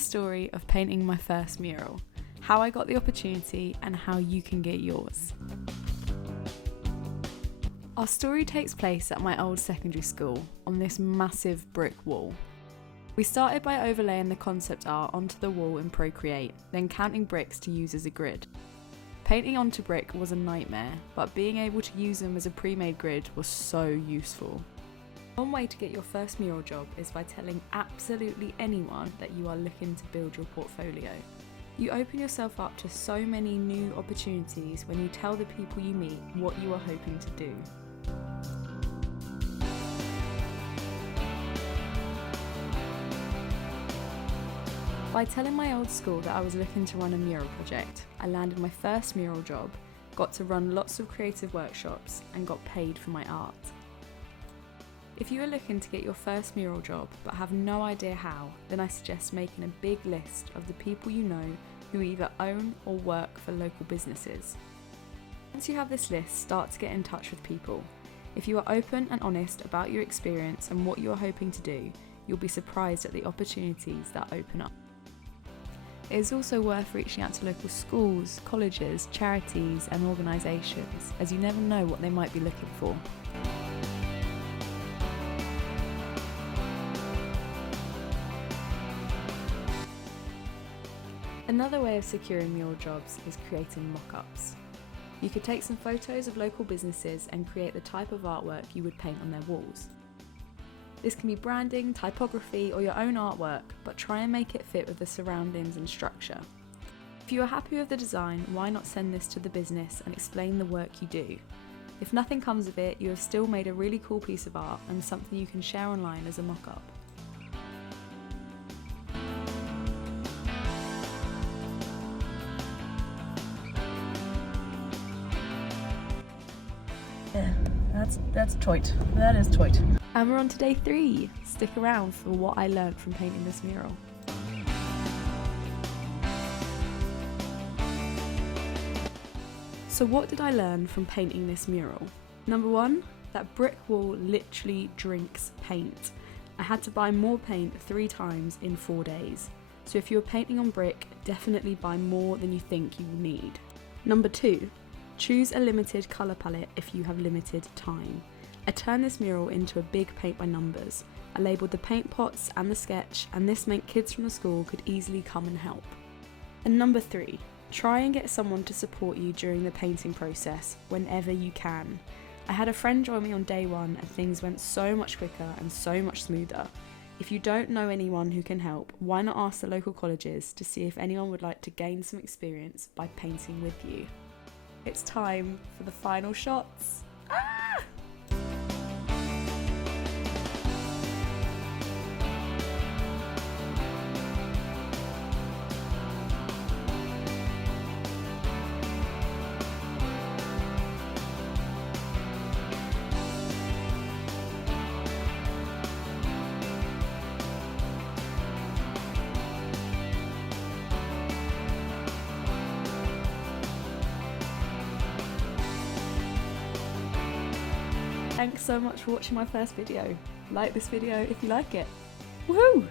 story of painting my first mural, how I got the opportunity and how you can get yours. Our story takes place at my old secondary school on this massive brick wall. We started by overlaying the concept art onto the wall in Procreate, then counting bricks to use as a grid. Painting onto brick was a nightmare, but being able to use them as a pre-made grid was so useful. One way to get your first mural job is by telling absolutely anyone that you are looking to build your portfolio. You open yourself up to so many new opportunities when you tell the people you meet what you are hoping to do. By telling my old school that I was looking to run a mural project, I landed my first mural job, got to run lots of creative workshops, and got paid for my art. If you are looking to get your first mural job but have no idea how, then I suggest making a big list of the people you know who either own or work for local businesses. Once you have this list, start to get in touch with people. If you are open and honest about your experience and what you are hoping to do, you'll be surprised at the opportunities that open up. It is also worth reaching out to local schools, colleges, charities and organisations, as you never know what they might be looking for. Another way of securing mural jobs is creating mock-ups. You could take some photos of local businesses and create the type of artwork you would paint on their walls. This can be branding, typography or your own artwork, but try and make it fit with the surroundings and structure. If you are happy with the design, why not send this to the business and explain the work you do? If nothing comes of it, you have still made a really cool piece of art and something you can share online as a mock-up. Yeah, that's toit. That is toit. And we're on to day 3. Stick around for what I learned from painting this mural. So what did I learn from painting this mural? Number 1, that brick wall literally drinks paint. I had to buy more paint 3 times in 4 days. So if you're painting on brick, definitely buy more than you think you will need. Number 2, choose a limited colour palette if you have limited time. I turned this mural into a big paint by numbers. I labelled the paint pots and the sketch, and this meant kids from the school could easily come and help. And number 3, try and get someone to support you during the painting process whenever you can. I had a friend join me on day 1 and things went so much quicker and so much smoother. If you don't know anyone who can help, why not ask the local colleges to see if anyone would like to gain some experience by painting with you. It's time for the final shots. Thanks so much for watching my first video. Like this video if you like it. Woohoo!